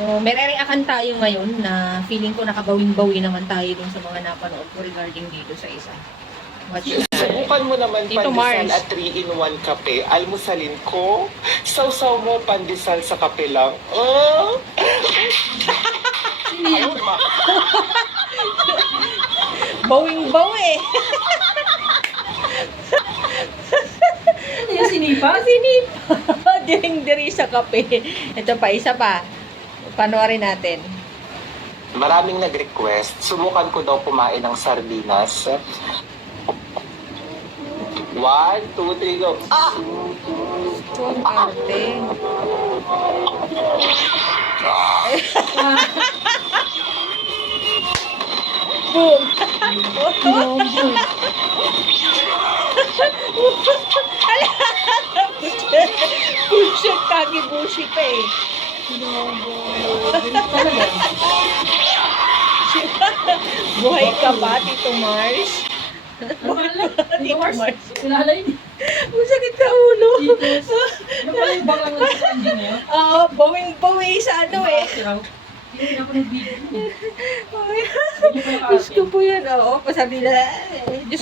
So, may re-react tayo ngayon na feeling ko nakabawing-bawi naman tayo dun sa mga napanood ko regarding dito sa isa. Watch it. Subukan mo naman Tito pandesal Mars. at 3-in-1 kape. Almusalin ko. Sausaw mo pandesal sa kape lang. Oh! Bawing-bawi. Ano yung sinipa? Sinipa. Diring-diri sa kape. Ito pa, isa pa. Panoorin natin. Maraming nag-request. Subukan ko daw kumain ng sardinas. 1, 2, 3, go. Ah! Ito ang arte. Boom! Bullshit, kagi bullshit pa eh. Buhay ka ba, Tito Mars? Tito Mars. Kilala yun. Ang sakit sa ulo. Titos. Ano pala yung baklang nag-trending ngayon? Bawing-bawi sa ano eh. Hindi ako nag-video. Gusto po yan, oo. Pasabi na, Diyos